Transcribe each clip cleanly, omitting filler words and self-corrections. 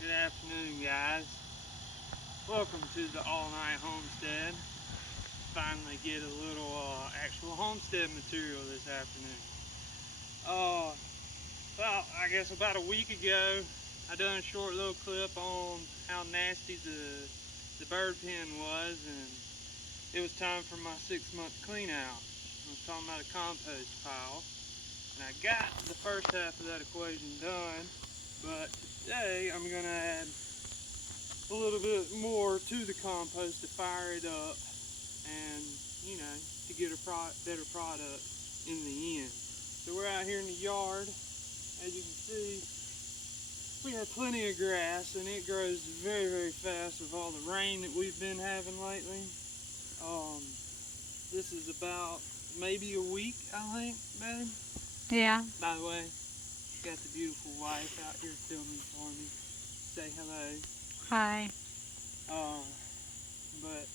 Good afternoon, guys. Welcome to the all-night homestead. Finally get a little actual homestead material this afternoon. About a week ago, I done a short little clip on how nasty the bird pen was, and it was time for my 6-month clean out. I was talking about a compost pile, and I got the first half of that equation done, but today I'm gonna add a little bit more to the compost to fire it up and, to get a better product in the end. So we're out here in the yard. As you can see, we have plenty of grass and it grows very, very fast with all the rain that we've been having lately. This is about maybe a week, I think, babe? Yeah. By the way, got the beautiful wife out here filming for me. Say hello. Hi. But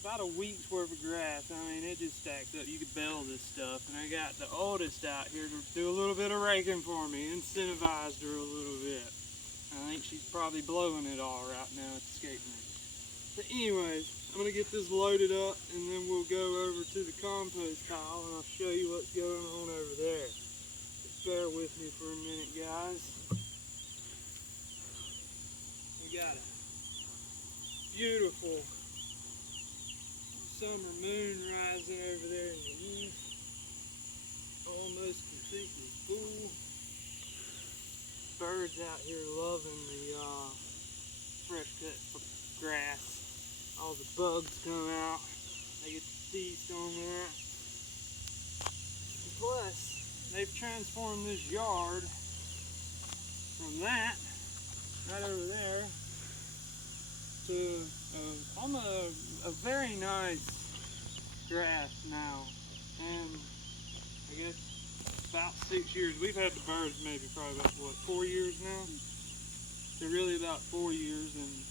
about a week's worth of grass. I mean, it just stacks up. You could bale this stuff. And I got the oldest out here to do a little bit of raking for me. Incentivized her a little bit. I think she's probably blowing it all right now at the skate rink. But anyways, I'm going to get this loaded up and then we'll go over to the compost pile and I'll show you what's going on over there. Just bear with me for a minute, guys. We got it. Beautiful summer moon rising over there in the east, almost completely full. Birds out here loving the fresh cut grass. All the bugs come out, they get to feast on that. And plus, they've transformed this yard from that right over there to a very nice grass now. And I guess about 6 years. We've had the birds maybe probably about, 4 years now? They're really about 4 years, and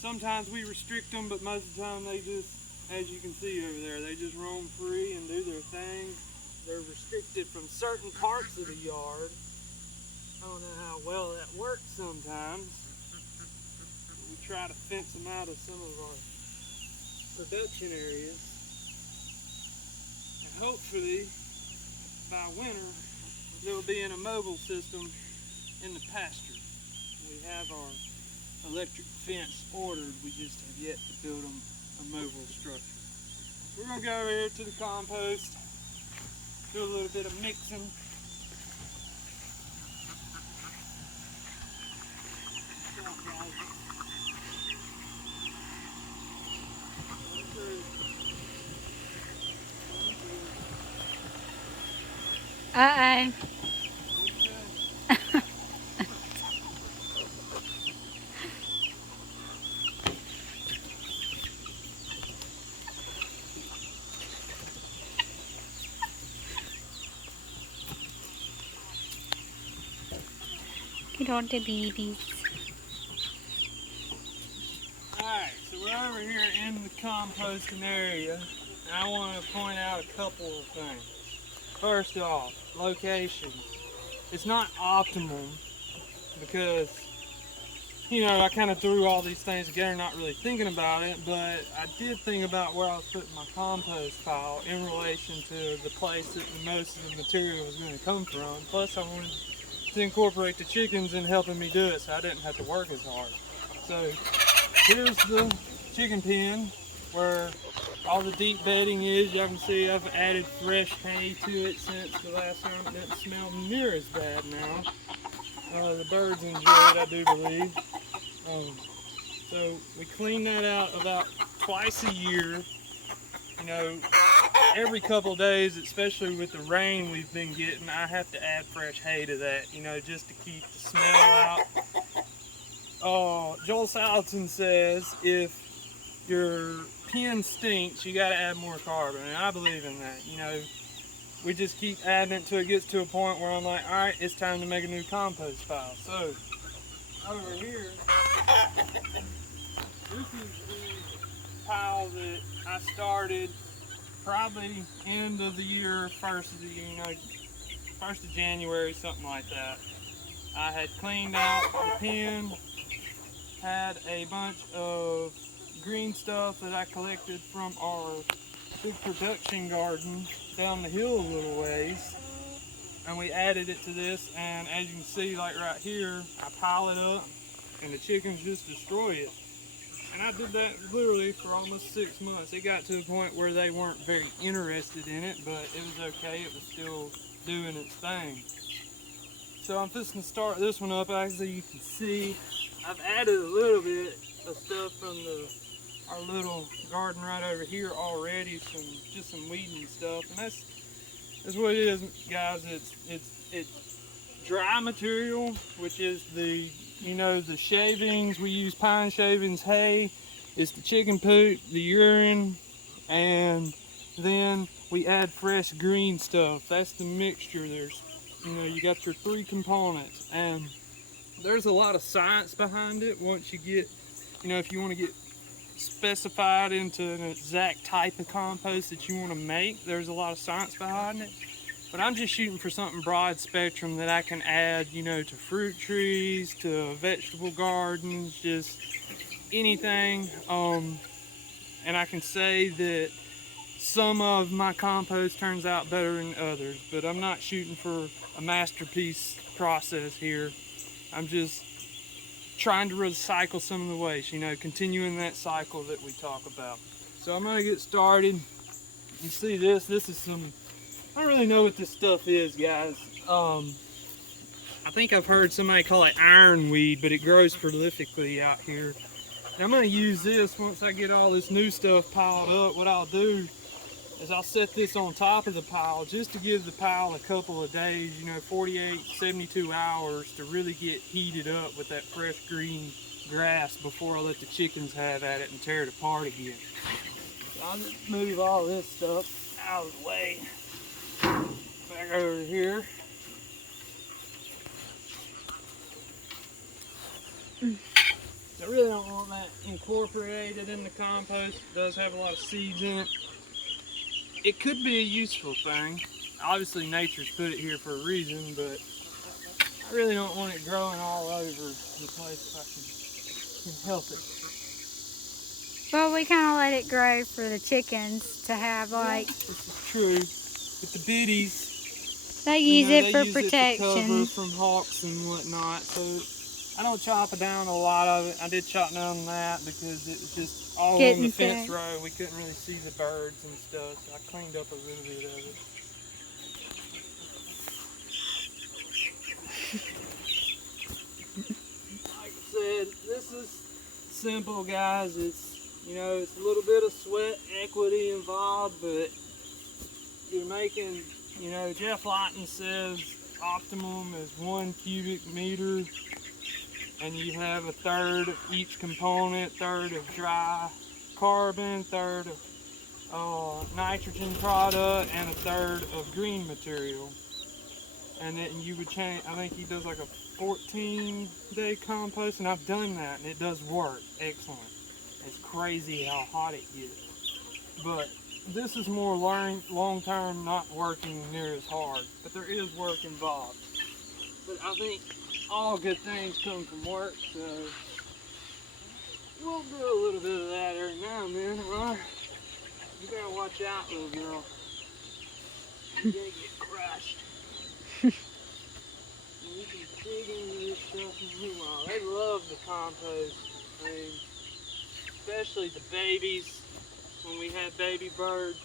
sometimes we restrict them, but most of the time they just, as you can see over there, they just roam free and do their thing. They're restricted from certain parts of the yard. I don't know how well that works sometimes. We try to fence them out of some of our production areas, and hopefully by winter there will be in a mobile system in the pasture. We have our electric fence ordered, we just have yet to build them a mobile structure. We're going to go over here to the compost, do a little bit of mixing. Uh-oh. Get all the babies. Alright, so we're over here in the composting area, and I want to point out a couple of things. First off, location. It's not optimum because, I kind of threw all these things together not really thinking about it, but I did think about where I was putting my compost pile in relation to the place that the most of the material was going to come from. Plus I wanted to incorporate the chickens in helping me do it so I didn't have to work as hard. So here's the chicken pen where all the deep bedding is. You can see I've added fresh hay to it since the last time. It doesn't smell near as bad now. The birds enjoy it, I do believe. So we clean that out about twice a year. Every couple of days, especially with the rain we've been getting, I have to add fresh hay to that, just to keep the smell out. Joel Salatin says if your pen stinks, you got to add more carbon, and I believe in that. We just keep adding it until it gets to a point where I'm like, all right, it's time to make a new compost pile. So over here, this is the pile that I started probably end of the year, first of January, something like that. I had cleaned out the pen, had a bunch of green stuff that I collected from our big production garden down the hill a little ways, and we added it to this, and as you can see, like right here, I pile it up and the chickens just destroy it. And I did that literally for almost 6 months. It got to a point where they weren't very interested in it, but it was okay. It was still doing its thing. So I'm just gonna start this one up. As you can see, I've added a little bit of stuff from our little garden right over here already. Just some weeding stuff, and that's what it is, guys. It's dry material, which is the shavings. We use pine shavings, hay. It's the chicken poop, the urine, and then we add fresh green stuff. That's the mixture. There's, you got your 3 components, and there's a lot of science behind it. Once you get, if you want to get specified into an exact type of compost that you want to make, there's a lot of science behind it. But I'm just shooting for something broad spectrum that I can add, to fruit trees, to vegetable gardens, just anything. And I can say that some of my compost turns out better than others, but I'm not shooting for a masterpiece process here. I'm just trying to recycle some of the waste, continuing that cycle that we talk about. So I'm gonna get started. You see this is some, I don't really know what this stuff is, guys. I think I've heard somebody call it ironweed, but it grows prolifically out here. And I'm gonna use this once I get all this new stuff piled up. What I'll do is I'll set this on top of the pile just to give the pile a couple of days, 48, 72 hours to really get heated up with that fresh green grass before I let the chickens have at it and tear it apart again. So I'll just move all this stuff out of the way. Back over here. I really don't want that incorporated in the compost. It does have a lot of seeds in it. It could be a useful thing. Obviously nature's put it here for a reason, but I really don't want it growing all over the place if I can help it. Well, we kind of let it grow for the chickens to have, like... Yeah, this is true. With the biddies, they use it for use protection. It to cover from hawks and whatnot, so I don't chop down a lot of it. I did chop down that because it was just all on the fence row. We couldn't really see the birds and stuff, so I cleaned up a little bit of it. Like I said, this is simple, guys. It's, it's a little bit of sweat equity involved, but you're making, Jeff Lawton says optimum is 1 cubic meter. And you have 1/3 of each component, 1/3 of dry carbon, 1/3 of nitrogen product, and 1/3 of green material. And then you would change, I think he does like a 14-day compost, and I've done that, and it does work excellent. It's crazy how hot it gets. But this is more long-term, not working near as hard, but there is work involved. But I think all good things come from work, so we'll do a little bit of that every now and then, right? You better watch out, little girl. You're gonna get crushed. And you can dig into this stuff in a little while. They love the compost. I mean, especially the babies, when we have baby birds.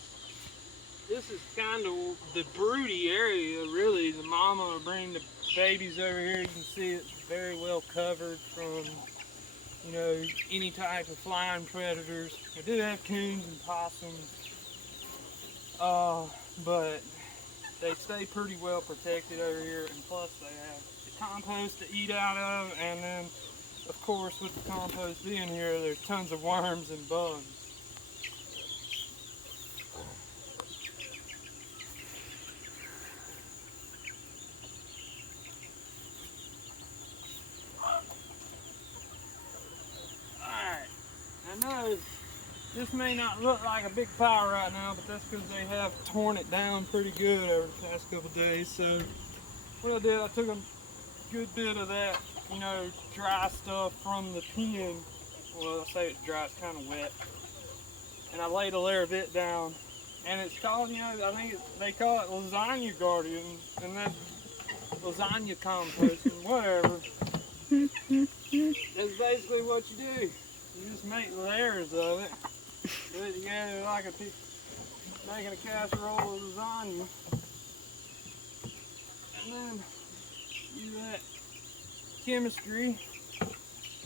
This is kind of the broody area, really. The mama will bring the babies over here. You can see it's very well covered from, any type of flying predators. We do have coons and possums, but they stay pretty well protected over here, and plus they have the compost to eat out of, and then, of course, with the compost being here, there's tons of worms and bugs. I know this may not look like a big pile right now, but that's because they have torn it down pretty good over the past couple days. So what I did, I took a good bit of that, you know, dry stuff from the pen. Well, I say it's dry, it's kind of wet. And I laid a layer of it down. And it's called, you know, I think they call it lasagna garden, and that's lasagna composting, whatever. That's basically what you do. You just make layers of it, put it together like making a casserole of lasagna, and then you let chemistry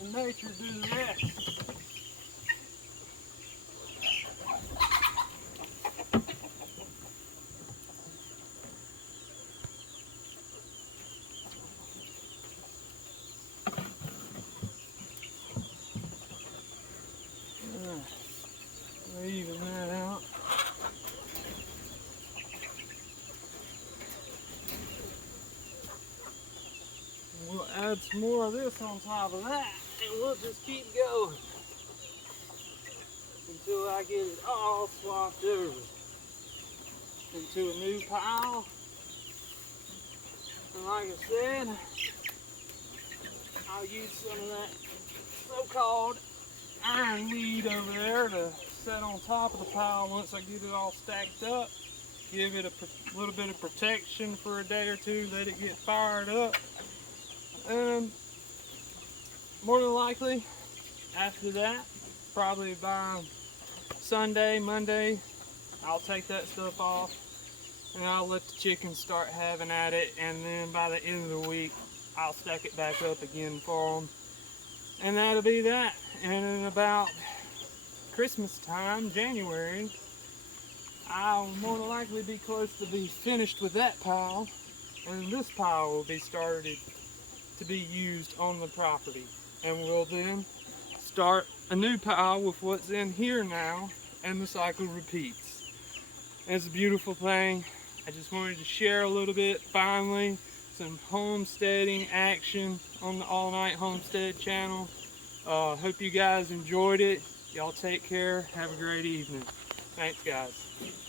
and nature do the rest. Even that out. And we'll add some more of this on top of that, and we'll just keep going until I get it all swapped over into a new pile. And like I said, I'll use some of that so-called ironweed over there to set on top of the pile once I get it all stacked up. Give it a little bit of protection for a day or two, let it get fired up. More than likely, after that, probably by Sunday, Monday, I'll take that stuff off and I'll let the chickens start having at it, and then by the end of the week, I'll stack it back up again for them. And that'll be that. And in about Christmas time, January, I'll more than likely be close to be finished with that pile, and this pile will be started to be used on the property. And we'll then start a new pile with what's in here now, and the cycle repeats. And it's a beautiful thing. I just wanted to share a little bit, finally, some homesteading action on the All Night Homestead channel. Hope you guys enjoyed it. Y'all take care. Have a great evening. Thanks, guys.